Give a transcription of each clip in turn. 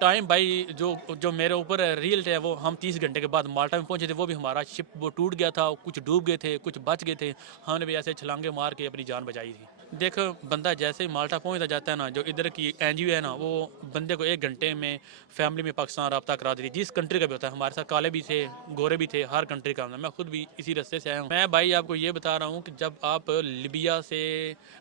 Time भाई जो जो मेरे ऊपर रियल है वो हम 30 घंटे के बाद माल्टा में पहुंचे थे। वो भी हमारा शिप वो टूट गया था, कुछ डूब गए थे, कुछ बच गए थे। हमने भी ऐसे छलांगे मार के अपनी जान बचाई थी। देखो बंदा जैसे ही माल्टा पहुंचता जाता है ना, जो इधर की एनजीओ है ना, वो बंदे को 1 घंटे में फैमिली में पाकिस्तान रब्ता करा देती, जिस कंट्री का भी होता है। हमारे साथ काले भी थे, गोरे भी थे, हर कंट्री का। मैं खुद भी इसी रास्ते से आया हूँ। मैं भाई आपको ये बता रहा हूँ कि जब आप लिबिया से,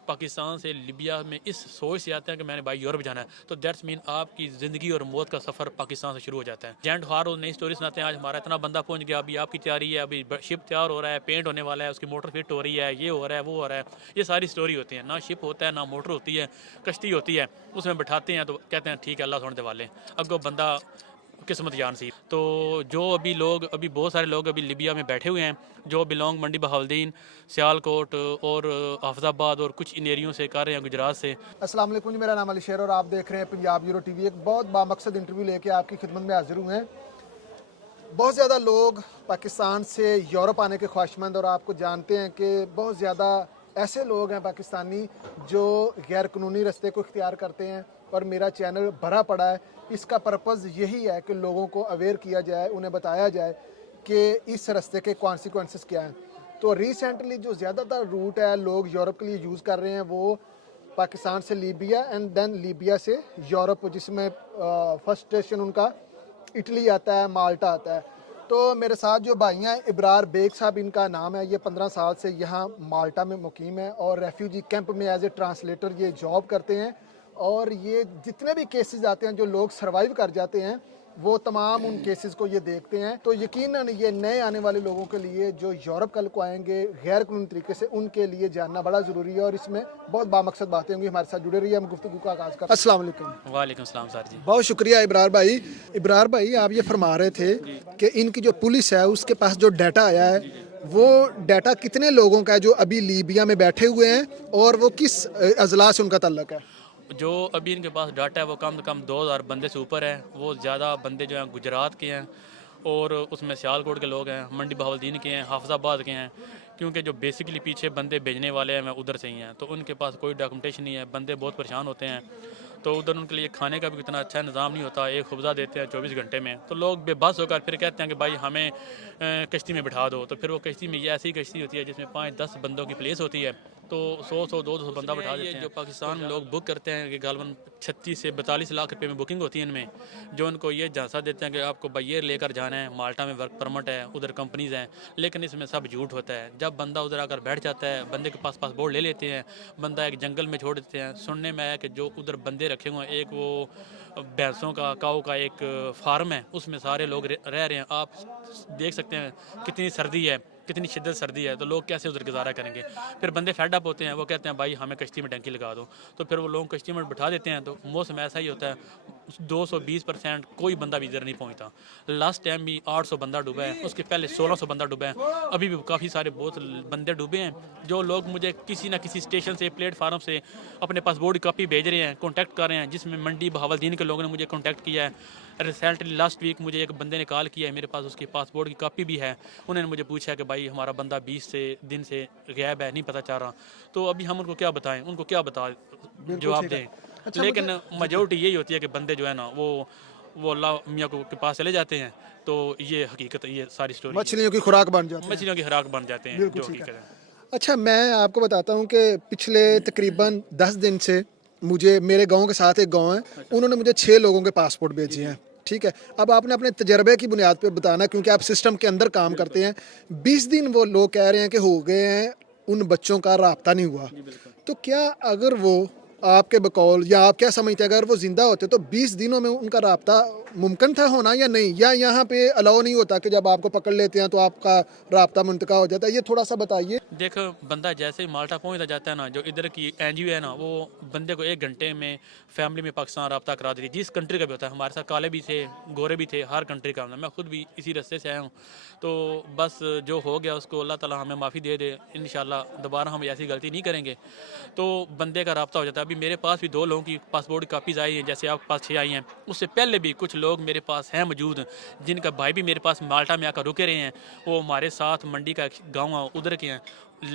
पाकिस्तान से लिबिया में इस सोच से आते हैं कि मैंने भाई यूरोप जाना है, तो दैट्स मीन आपकी ज़िंदगी और मौत का सफ़र पाकिस्तान से शुरू हो जाता है। जेंट हार और नई स्टोरी सुनाते हैं, आज हमारा इतना बंदा पहुंच गया, अभी आपकी तैयारी है, अभी शिप तैयार हो रहा है, पेंट होने वाला है, उसकी मोटर फिट हो रही है, ये हो रहा है, वो हो रहा है। ये सारी स्टोरी होती है। ना शिप होता है, ना मोटर होती है, कश्ती होती है, उसमें बैठाते हैं तो कहते हैं ठीक है अल्लाह छोड़ने वाले, अगो बंदा किस्मत जान सी। तो जो अभी लोग, अभी बहुत सारे लोग अभी लिबिया में बैठे हुए हैं, जो बिलोंग मंडी बहाउद्दीन, सियालकोट और हाफिजाबाद और कुछ इन एरियों से कर रहे हैं, गुजरात से। अस्सलाम वालेकुम जी, मेरा नाम अली शेर और आप देख रहे हैं पंजाब यूरो टीवी। एक बहुत बामकसद इंटरव्यू लेके आपकी खिदमत में हाजिर हुए हैं। बहुत ज़्यादा लोग पाकिस्तान से यूरोप आने के ख्वाहिशमंद, और आपको जानते हैं कि बहुत ज़्यादा ऐसे लोग हैं पाकिस्तानी जो गैर कानूनी रास्ते को इख्तियार करते हैं, और मेरा चैनल भरा पड़ा है। इसका पर्पज़ यही है कि लोगों को अवेयर किया जाए, उन्हें बताया जाए कि इस रास्ते के कॉन्सिक्वेंसेस क्या हैं। तो रिसेंटली जो ज़्यादातर रूट है लोग यूरोप के लिए यूज़ कर रहे हैं, वो पाकिस्तान से लीबिया एंड देन लीबिया से यूरोप, जिसमें फर्स्ट स्टेशन उनका इटली आता है, माल्टा आता है। तो मेरे साथ जो भाई हैं, इब्रार बेग साहब इनका नाम है। ये 15 साल से यहाँ माल्टा में मुकीम है और रेफ्यूजी कैंप में एज ए ट्रांसलेटर ये जॉब करते हैं। और ये जितने भी केसेस आते हैं जो लोग सर्वाइव कर जाते हैं, वो तमाम उन केसेस को ये देखते हैं। तो यकीनन ये नए आने वाले लोगों के लिए जो यूरोप कल को आएंगे गैर कानूनी तरीके से, उनके लिए जानना बड़ा ज़रूरी है। और इसमें बहुत बामकसद बातें होंगी। हमारे साथ जुड़े रहिए, हम गुफ्तगू का आगाज़ कर। अस्सलाम वालेकुम। वालेकुम सलाम सर जी। बहुत शुक्रिया इब्रार भाई। इब्रार भाई, आप ये फरमा रहे थे कि इनकी जो पुलिस है उसके पास जो डाटा आया है, वो डाटा कितने लोगों का है जो अभी लीबिया में बैठे हुए हैं, और वो किस अजला से उनका ताल्लुक है? जो अभी इनके पास डाटा है वो कम से कम 2000 बंदे से ऊपर है। वो ज़्यादा बंदे जो हैं गुजरात के हैं, और उसमें सियालकोट के लोग हैं, मंडी बहाउद्दीन के हैं, हाफिजाबाद के हैं। क्योंकि जो बेसिकली पीछे बंदे भेजने वाले हैं वो उधर से ही हैं, तो उनके पास कोई डॉक्यूमेंटेशन नहीं है। बंदे बहुत परेशान होते हैं, तो उधर उनके लिए खाने का भी इतना अच्छा इंतज़ाम नहीं होता। एक खुबजा देते हैं 24 घंटे में, तो लोग बेबस होकर फिर कहते हैं कि भाई हमें कश्ती में बिठा दो। तो फिर वो कश्ती में, ये ऐसी कश्ती होती है जिसमें 5-10 बंदों की प्लेस होती है, तो 100-200 बंदा बिठा देते हैं। जो पाकिस्तान में लोग बुक करते हैं कि गालबन 36 से 42 लाख रुपए में बुकिंग होती है इनमें, जो उनको ये झांसा देते हैं कि आपको भाई लेकर जाना है, माल्टा में वर्क परमिट है, उधर कंपनीज हैं। लेकिन इसमें सब झूठ होता है। जब बंदा उधर आकर बैठ जाता है, बंदे के पास पासपोर्ट ले लेते हैं, बंदा एक जंगल में छोड़ देते हैं। सुनने में आया कि जो उधर बंदे रखे हुए हैं, एक वो भैंसों का, काऊ का एक फार्म है, उसमें सारे लोग रह रहे हैं। आप देख सकते हैं कितनी सर्दी है, कितनी शिद्दत सर्दी है, तो लोग कैसे उधर गुजारा करेंगे। फिर बंदे फेड अप होते हैं, वो कहते हैं भाई हमें कश्ती में टंकी लगा दो। तो फिर वो लोग कश्ती में बिठा देते हैं। तो मौसम ऐसा ही होता है, 220% कोई बंदा भी इधर नहीं पहुंचता। लास्ट टाइम भी 800 बंदा डूबा है, उसके पहले 1600 बंदा डूबा है। अभी भी काफ़ी सारे बहुत बंदे डूबे हैं। जो लोग मुझे किसी ना किसी स्टेशन से, प्लेटफार्म से अपने पासपोर्ट की कॉपी भेज रहे हैं, कॉन्टैक्ट कर रहे हैं, जिसमें मंडी बहावलदीन के लोगों ने मुझे कॉन्टैक्ट किया है। रिसेंटली लास्ट वीक मुझे एक बंदे ने कॉल किया है, मेरे पास उसकी पासपोर्ट की कॉपी भी है। उन्होंने मुझे पूछा कि भाई हमारा बंदा 20 से दिन से गायब है, नहीं पता चल रहा। तो अभी हम उनको क्या बताएं, उनको क्या बिल्कुल जवाब ठीक है। दें। अच्छा, मुझे लेकिन जी जी, मेजोरिटी यही होती है कि बंदे जो है ना, वो अल्लाह मियाँ को के पास चले जाते हैं। तो ये हकीकत, ये सारी स्टोरी है। मछलियों की खुराक बन जाते हैं। मछलियों की हराक बन जाते हैं, बिल्कुल जो ठीक है। हकीकत है। अच्छा, मैं आपको बताता हूँ कि पिछले तकरीबन 10 दिन से मुझे, मेरे गांव के साथ एक गांव है, उन्होंने मुझे 6 लोगों के पासपोर्ट भेजे हैं। ठीक है, अब आपने अपने तजर्बे की बुनियाद पर बताना, क्योंकि आप सिस्टम के अंदर काम करते हैं। 20 दिन वो लोग कह रहे हैं कि हो गए हैं, उन बच्चों का राब्ता नहीं हुआ। तो क्या अगर वो आपके बकौल, या आप क्या समझते हैं, अगर वो जिंदा होते तो 20 दिनों में उनका राब्ता मुमकिन था होना या नहीं, या यहाँ पे अलाउ नहीं होता कि जब आपको पकड़ लेते हैं तो आपका राब्ता मुंतका हो जाता है? ये थोड़ा सा बताइए। देखो बंदा जैसे ही माल्टा पहुंचता जाता है ना, जो इधर की एनजीओ है ना, वो बंदे को 1 घंटे में फैमिली में पाकिस्तान रब्ता करा देती, जिस कंट्री का भी होता है। हमारे साथ काले भी थे, गोरे भी थे, हर कंट्री का। मैं खुद भी इसी रास्ते से आया हूँ। तो बस जो हो गया उसको अल्लाह ताला हमें माफ़ी दे दे, इंशाल्लाह दोबारा हम ऐसी गलती नहीं करेंगे। तो बंदे का रब्ता हो जाता है। अभी मेरे पास भी 2 लोगों की पासपोर्ट की कापीज़ आई हैं, जैसे आपके पास 6 आई हैं। उससे पहले भी कुछ लोग मेरे पास हैं मौजूद, जिनका भाई भी मेरे पास माल्टा में आकर रुके रहे हैं। वो हमारे साथ मंडी का एक गाँव है उधर के हैं,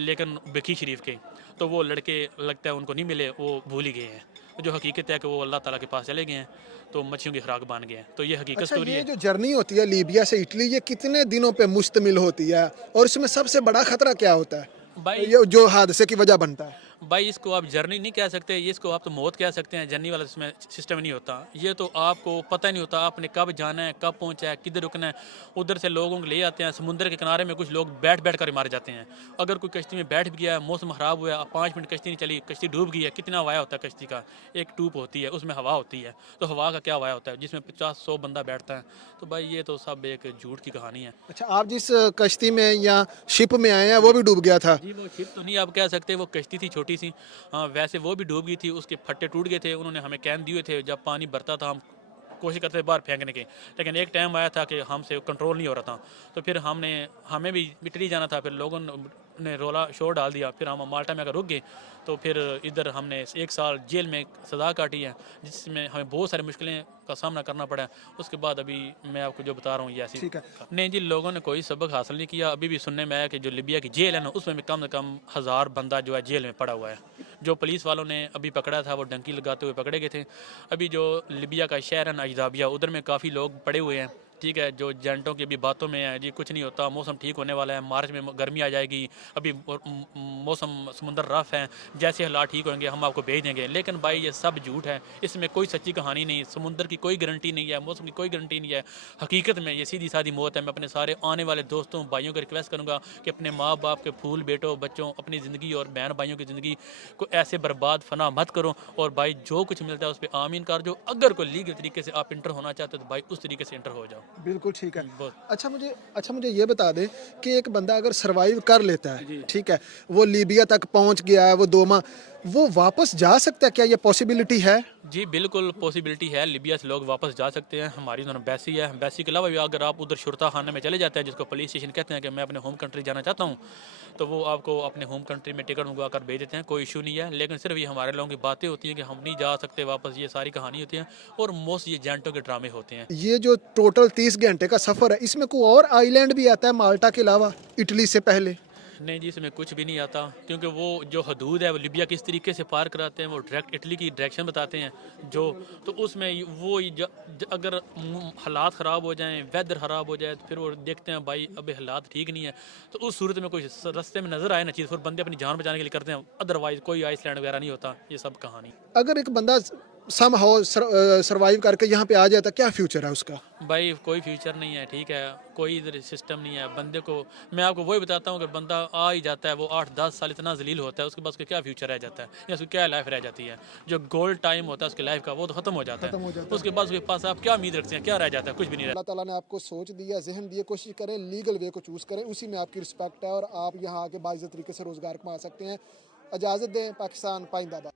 लेकिन बकी शरीफ के। तो वो लड़के लगता है उनको नहीं मिले, वो भूल ही गए हैं। जो हकीकत है कि वो अल्लाह ताला के पास चले गए हैं, तो मच्छियों की खुराक बन गए हैं। तो ये हकीकत अच्छा, स्टोरी ये है। जो जर्नी होती है लीबिया से इटली, ये कितने दिनों पे मुश्तमिल होती है और इसमें सबसे बड़ा खतरा क्या होता है, भाई ये जो हादसे की वजह बनता है? भाई इसको आप जर्नी नहीं कह सकते, ये इसको आप तो मौत कह सकते हैं। जर्नी वाला इसमें सिस्टम नहीं होता। ये तो आपको पता ही नहीं होता आपने कब जाना है, कब पहुंचा है, किधर रुकना है। उधर से लोगों को ले आते हैं समुद्र के किनारे में, कुछ लोग बैठ बैठ कर मारे जाते हैं। अगर कोई कश्ती में बैठ भी गया, मौसम ख़राब हुआ, 5 मिनट कश्ती नहीं चली, कश्ती डूब गई है, कितना वाया होता है कश्ती का। एक ट्यूब होती है, उसमें हवा होती है, तो हवा का क्या वाया होता है, जिसमें 50-100 बंदा बैठता है। तो भाई ये तो सब एक झूठ की कहानी है। अच्छा, आप जिस कश्ती में या शिप में आए हैं वो भी डूब गया था? जी वो शिप तो नहीं आप कह सकते, वो कश्ती थी छोटी सी। हाँ वैसे वो भी डूब गई थी, उसके फट्टे टूट गए थे। उन्होंने हमें कैन दिए थे, जब पानी भरता था हम कोशिश करते थे बाहर फेंकने की, लेकिन एक टाइम आया था कि हमसे कंट्रोल नहीं हो रहा था। तो फिर हमें भी इटली जाना था। फिर लोगों ने रोला शोर डाल दिया, फिर हम माल्टा में आकर रुक गए। तो फिर इधर हमने 1 साल जेल में सज़ा काटी है, जिसमें हमें बहुत सारी मुश्किलें का सामना करना पड़ा है। उसके बाद अभी मैं आपको जो बता रहा हूँ ये ऐसी। ठीक है। नहीं जी, लोगों ने कोई सबक हासिल नहीं किया। अभी भी सुनने में आया कि जो लिबिया की जेल है ना, उसमें भी कम से कम 1000 बंदा जो है जेल में पड़ा हुआ है। जो पुलिस वालों ने अभी पकड़ा था वो डंकी लगाते हुए पकड़े गए थे। अभी जो लिबिया का शहर है ना अजदाबिया, उधर में काफ़ी लोग पड़े हुए हैं। ठीक है, जो एजेंटों की अभी बातों में है जी कुछ नहीं होता, मौसम ठीक होने वाला है, मार्च में गर्मी आ जाएगी, अभी मौसम समुंदर रफ है, जैसे हालात ठीक होंगे हम आपको भेज देंगे। लेकिन भाई ये सब झूठ है, इसमें कोई सच्ची कहानी नहीं। समुंदर की कोई गारंटी नहीं है, मौसम की कोई गारंटी नहीं है। हकीकत में ये सीधी सादी मौत है। मैं अपने सारे आने वाले दोस्तों भाइयों को रिक्वेस्ट करूँगा कि अपने माँ बाप के फूल बेटों बच्चों अपनी ज़िंदगी और बहन भाइयों की ज़िंदगी को ऐसे बर्बाद फना मत करो। और भाई जो कुछ मिलता है उस पर आमीन कर जो। अगर कोई लीगल तरीके से आप इंटर होना चाहते हो तो भाई उस तरीके से इंटर हो जाओ। बिल्कुल ठीक है। बहुत अच्छा मुझे ये बता दें कि एक बंदा अगर सरवाइव कर लेता है, जी। ठीक है, वो लीबिया तक पहुंच गया है, वो 2 माह, वो वापस जा सकता है, क्या ये पॉसिबिलिटी है? जी बिल्कुल पॉसिबिलिटी है। लिबिया से लोग वापस जा सकते हैं। हमारी उधर एम्बेसी है। एम्बेसी के अलावा भी अगर आप उधर शुरता खाने में चले जाते हैं, जिसको पुलिस स्टेशन कहते हैं, कि मैं अपने होम कंट्री जाना चाहता हूँ, तो वो आपको अपने होम कंट्री में टिकट मंगवा कर भेज देते हैं, कोई इशू नहीं है। लेकिन सिर्फ ये हमारे लोगों की बातें होती हैं कि हम नहीं जा सकते वापस, ये सारी कहानी होती है और मोस्ट ये एजेंटों के ड्रामे होते हैं। ये जो टोटल 30 घंटे का सफर है, इसमें कोई और आइलैंड भी आता है माल्टा के अलावा, इटली से पहले? नहीं जी, इसमें कुछ भी नहीं आता, क्योंकि वो जो हदूद है वो लिबिया किस तरीके से पार कराते हैं, वो डायरेक्ट इटली की डायरेक्शन बताते हैं जो। तो उसमें वो अगर हालात ख़राब हो जाएं, वेदर ख़राब हो जाए, तो फिर वो देखते हैं भाई अभी हालात ठीक नहीं है, तो उस सूरत में कोई रास्ते में नज़र आए ना चीज़, फिर बंदे अपनी जान बचाने के लिए करते हैं। अदरवाइज़ कोई आइसलैंड वगैरह नहीं होता। ये सब कहानी। अगर एक बंदा समहाउ सरवाइव करके यहाँ पे आ जाता, क्या फ्यूचर है उसका? भाई कोई फ्यूचर नहीं है, ठीक है, कोई इधर सिस्टम नहीं है बंदे को। मैं आपको वही बताता हूँ कि बंदा आ ही जाता है, वो 8-10 साल इतना जलील होता है, उसके पास उसका क्या फ्यूचर रह जाता है या उसकी क्या लाइफ रह जाती है। जो गोल्ड टाइम होता है उसकी लाइफ का वो तो ख़त्म हो जाता खत्म हो है। जाता उसके है। बाद उसके पास आप क्या उम्मीद रखते हैं, क्या रह जाता है, कुछ भी नहीं रहता। अल्लाह ताला ने आपको सोच दिया, जहन दिए, कोशिश करें लीगल वे को चूज़ करें, उसी में आपकी रिस्पेक्ट है और आप यहाँ आके बाइज़्ज़त तरीके से रोज़गार कमा सकते हैं। इजाज़त दें, पाकिस्तान पाइंदाबाद।